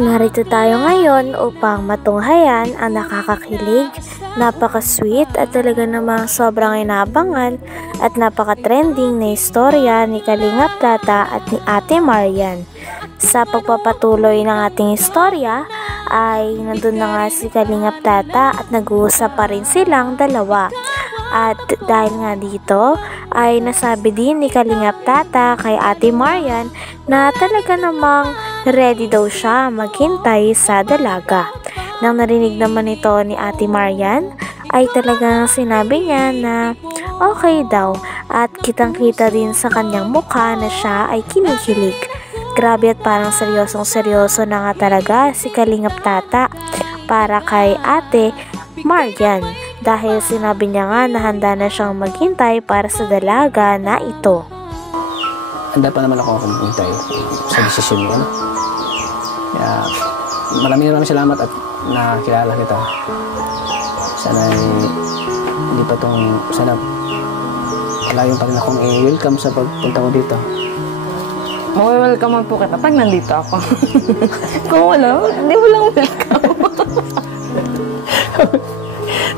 Narito tayo ngayon upang matunghayan ang nakakakilig, napaka-sweet at talaga namang sobrang inaabangan at napaka-trending na istorya ni Kalinga Plata at ni Ate Marian. Sa pagpapatuloy ng ating istorya ay nandun na nga si Kalinga Plata at nag-uusap pa rin silang dalawa. At dahil nga dito ay nasabi din ni Kalinga Plata kay Ate Marian na talaga namang ready daw siya maghintay sa dalaga. Nang narinig naman ito ni Ate Marian ay talagang sinabi niya na okay daw at kitang-kita din sa kanyang mukha na siya ay kinikilig. Grabe at parang seryosong-seryoso na nga talaga si Kalinga Plata para kay Ate Marian dahil sinabi niya nga na handa na siyang maghintay para sa dalaga na ito. Handa pa naman ako maghintay sa desisyon mo, ano? Kaya maraming salamat at nakilala kita. Sana hindi pa itong sana malayo pa rin akong i-welcome sa pagpunta ko dito. Welcome po kita pag nandito ako. Kung wala, hindi mo lang welcome.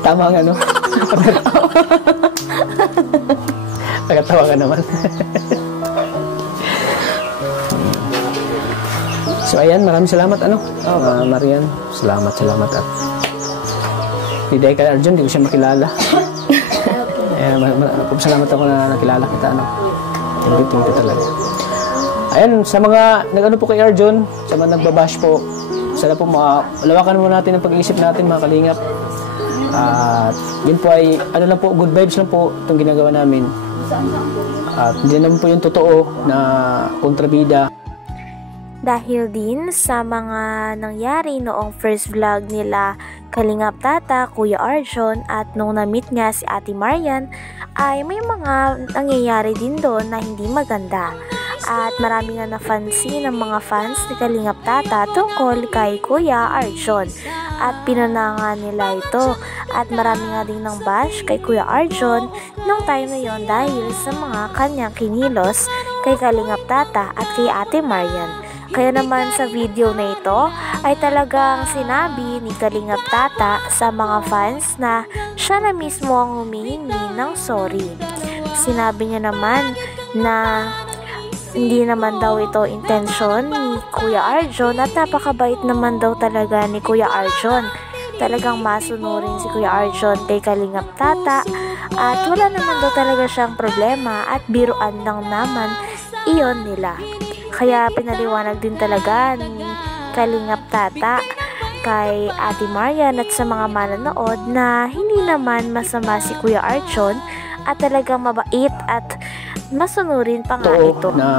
Tama nga, no? Nagatawa ka naman. So ayan, maraming salamat, ano? Marian, salamat at hindi dahil kay Arjun, hindi ko siya makilala. Salamat ako na nakilala kita, ano? Thank you talaga. Ayan, sa mga nag-ano po kay Arjun, sa mga nagbabash po, sana po malawakan mo natin ang pag-iisip natin, mga kalingap. At yun po ay, ano lang po, good vibes lang po itong ginagawa namin. At hindi naman po yung totoo na kontrabida. Dahil din sa mga nangyari noong first vlog nila Kalinga Plata, Kuya Arjun at nung na-meet nga si Ate Marian ay may mga nangyayari din doon na hindi maganda. At marami nga nafansin ng mga fans ni Kalinga Plata tungkol kay Kuya Arjun at pinananga nila ito at marami nga din ng bash kay Kuya Arjun nung time na yon dahil sa mga kanyang kinilos kay Kalinga Plata at kay Ate Marian. Kaya naman sa video na ito ay talagang sinabi ni Kalinga Plata sa mga fans na siya na mismo ang humihingi ng sorry. Sinabi niya naman na hindi naman daw ito intensyon ni Kuya Arjun at napakabait naman daw talaga ni Kuya Arjun. Talagang masunurin si Kuya Arjun kay Kalinga Plata at wala naman daw talaga siyang problema at biruan lang naman iyon nila. Kaya pinaliwanag din talaga ni Kalinga Plata kay Ate Marian at sa mga manonood na hindi naman masama si Kuya Arjun at talagang mabait at masunurin pa nga ito. Na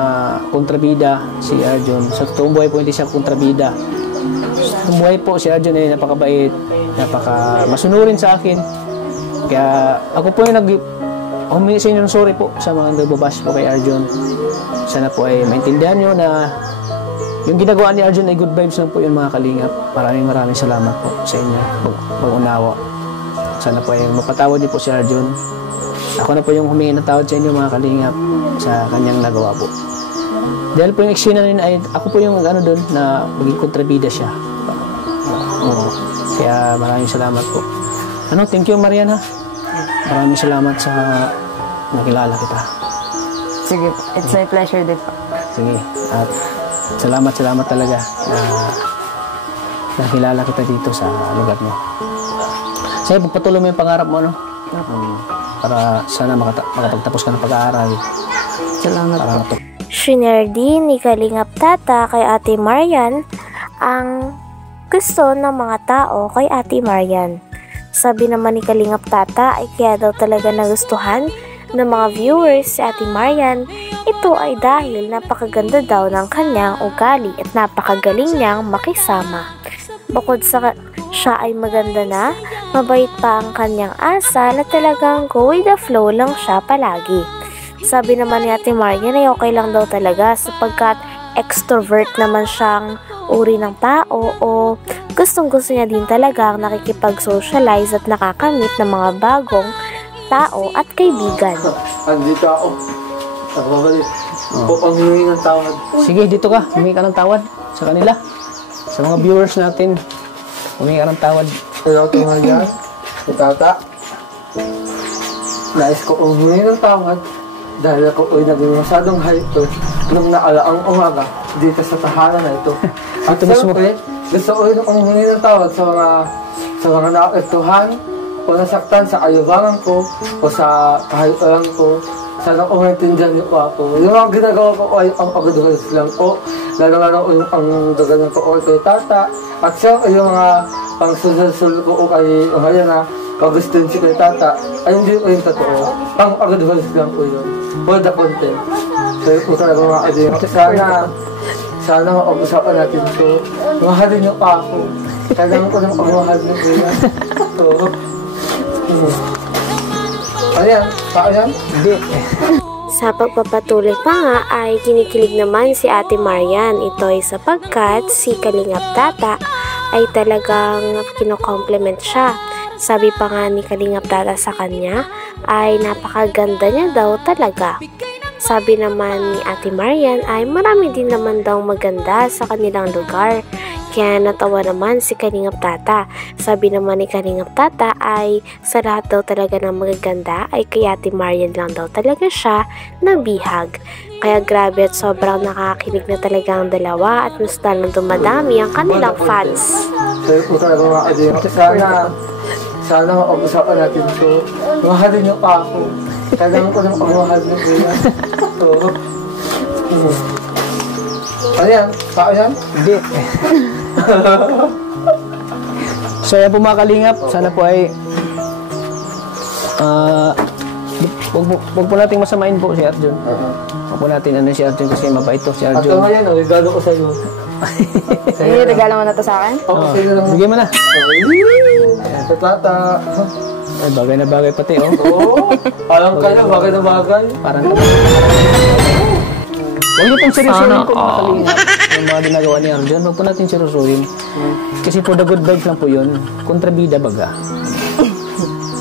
kontrabida si Arjun. Sa totoong buhay po hindi siya kontrabida. Sa totoong buhay po si Arjun ay napakabait, masunurin sa akin. Kaya ako po yung humingi sa inyo ng sorry po sa mga nagbabash po kay Arjun. Sana po ay maintindihan nyo na yung ginagawa ni Arjun ay good vibes lang po yun, mga kalingap. Maraming salamat po sa inyo pag-unawa. Sana po ay mapatawad din po si Arjun. Ako na po yung humingi ng tawad sa inyo, mga kalingap, sa kanyang nagawa po. Dahil po yung eksena rin ay ako po yung ano doon na maging kontrabida siya. Kaya maraming salamat po. Thank you, Marian, ha? Maraming salamat sa nakilala kita. Sige, it's my pleasure din po. Sige, at salamat talaga na nakilala kita dito sa lugar mo. Sige, pagpatuloy mo yung pangarap mo, no? Para sana makapagtapos ka ng pag-aaral. Salamat po. Shinare din ni Kalinga Plata kay Ate Marian ang gusto ng mga tao kay Ate Marian. Sabi naman ni Kalinga Plata ay kaya daw talaga nagustuhan ng mga viewers si Ate Marian. Ito ay dahil napakaganda daw ng kanyang ugali at napakagaling niyang makisama. Bukod sa siya ay maganda na, mabait pa ang kanyang asal at talagang go with the flow lang siya palagi. Sabi naman ni Ate Marian ay okay lang daw talaga sapagkat extrovert naman siyang uri ng tao o gustong-gusto niya din talaga nakikipag-socialize at nakakamit ng mga bagong tao at kaibigan. Andito ako. Nagbabalik. Upang humingi ng tawad. Sige, dito ka. Humingi ka ng tawad sa kanila. Sa mga viewers natin, humingi ka ng tawad. Kaya ito nga yan, si Tata. Nais ko umuwi ng tawad dahil ako ay naging masyadong hyper nung naalaang umaga dito sa tahanan na ito. At Ito mismo. siyempre, gusto ko rin umuwi ng tawad sa mga naapektuhan o nasaktan sa ayubangan ko o sa kahayuan ko. Sana ko maintindihan niyo po ako. Yung mga ginagawa ko ay ang pagdagas lang po. Lalo ang dagalan ko o kay Tata. At siyempre yung mga pang-sul ko o kay ngayon na kagustuhin si kay Tata ay hindi ko yung totoo. Ang pagdagas lang po yun. For the content. So kung talaga mga kaibigan, sana mapag-usapan natin ito. Mahalin niyo pa ako. Kailangan ko ng pagmahal niyo po yan. So, ayan, ayan. Hindi. Sa pagpapatuloy pa nga ay kinikilig naman si Ate Marian. Ito ay sapagkat si Kalingap Tata ay talagang kino-compliment siya. Sabi pa nga ni Kalingap Tata sa kanya ay napakaganda niya daw talaga. Sabi naman ni Ate Marian ay marami din naman daw maganda sa kanilang lugar. Kaya natawa naman si Kalingap Tata. Sabi naman ni Kalingap Tata ay sa lahat daw talaga ng magaganda ay kay Ate Marian lang daw talaga siya nabihag. Kaya grabe at sobrang nakakilig na talaga ang dalawa at mas lalong dumadami ang kanilang fans. So kung talaga mga kaibigan, sana mapag-usapan natin ito. Mahalin niyo pa ako. Kailangan ko ng pagmahal niyo po yan. So, ayan, ayan. Hindi. So yan po mga kalingap, sana po ay huwag po nating masamain po si Arjun. Huwag po natin ano si Arjun kasi mabait to si At Arjun. ngayon, regalo ko sa iyo. Sige, regalo mo na to sa akin? Oo, sa'yo lang. Bigyan mo na. Ayan, sa Tata. Ay, bagay na bagay pati oh. Oo, alam ka na, bagay na bagay. Parang huwag niyo pong seryosohin po mga kalingap. Yung mga ginagawa ni Arjun, huwag po natin seryosohin. Kasi for the good vibes lang po yun. Kontrabida baga.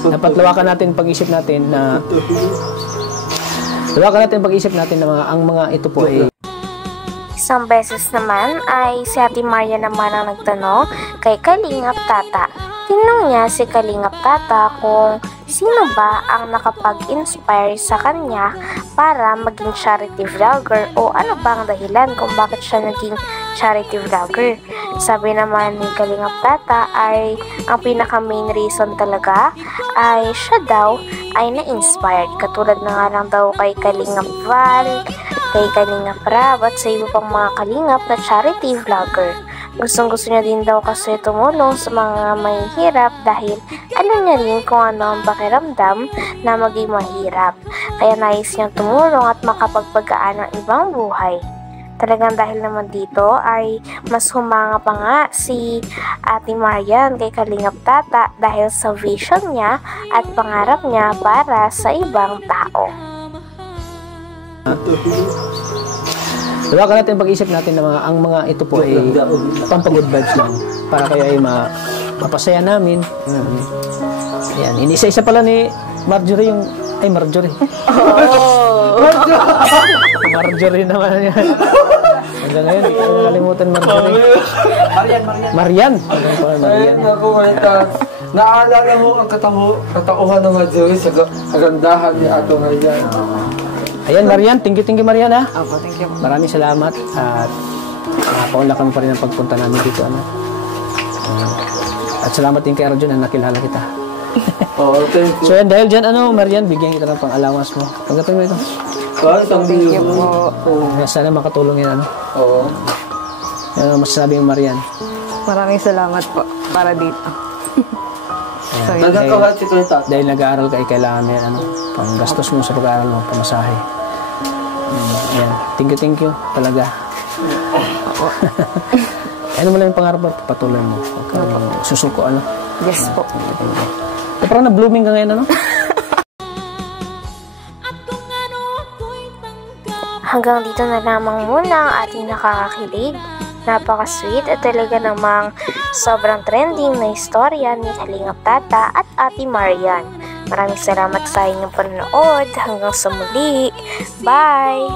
Dapat lawakan natin pag-isip natin na ang mga ito po ay Isang beses naman ay si Ate Maria naman ang nagtanong kay Kalingap Tata. Tinanong niya si Kalingap Tata kung sino ba ang nakapag-inspire sa kanya para maging charity vlogger o ano ba ang dahilan kung bakit siya naging charity vlogger. Sabi naman ni Kalingap Tata ay ang pinaka main reason talaga ay siya daw ay na-inspired. Katulad na nga lang daw kay Kalingap Val, kay Kalingap Rab at sa iba pang mga kalingap na charity vlogger. Gustong-gusto niya din daw kasi tumulong sa mga mahihirap dahil alam niya rin kung ano ang pakiramdam na maging mahirap. Kaya nais niyang tumulong at makapagpagaan ng ibang buhay. Talagang dahil naman dito ay mas humanga pa nga si Ate Marian kay Kalingap Tata dahil sa vision niya at pangarap niya para sa ibang tao. lawakan natin pag-isip natin na ang mga ito po ay pampag-good vibes lang para kayo ay mapasaya namin. Ayan, inisa-isa pala ni Marjorie yung Marjorie. Oh! Marjorie naman yan. Hanggang ngayon, hindi ko nakalimutan Marjorie. Marian. Ayun nga po, naalala mo ang katauhan ng Marjorie sa kagandahan ni Ato Marian. Ayan, Marian. Thank you, Marian, ha? Opo, thank you. Maraming salamat at nakapaunla kami pa rin ang pagpunta namin dito, ano? At salamat din kay Arjun na nakilala kita. Oo, thank you. So yan, dahil dyan, Marian, bigyan kita ng pang-allowance mo. Tanggapin mo ito. Thank you po. Sana makatulong yan, Oo. Ano masasabi mo, Marian? Maraming salamat po para dito. So, yun. Nagkakalat si Kuya Tata. Dahil nag-aaral ka, kailangan mo yan, pang gastos mo sa pag-aaral mo, pamasahe. Yan. Thank you, talaga. Ano mo lang yung pangarap mo, patuloy mo. Huwag kang susuko, Yes po. Parang na-blooming ka ngayon, Hanggang dito na lamang muna ang ating nakakakilig, napaka-sweet at talaga namang sobrang trending na istorya ni Kalingap Tata at Ate Marian. Maraming salamat sa inyong panonood. Hanggang sa muli. Bye!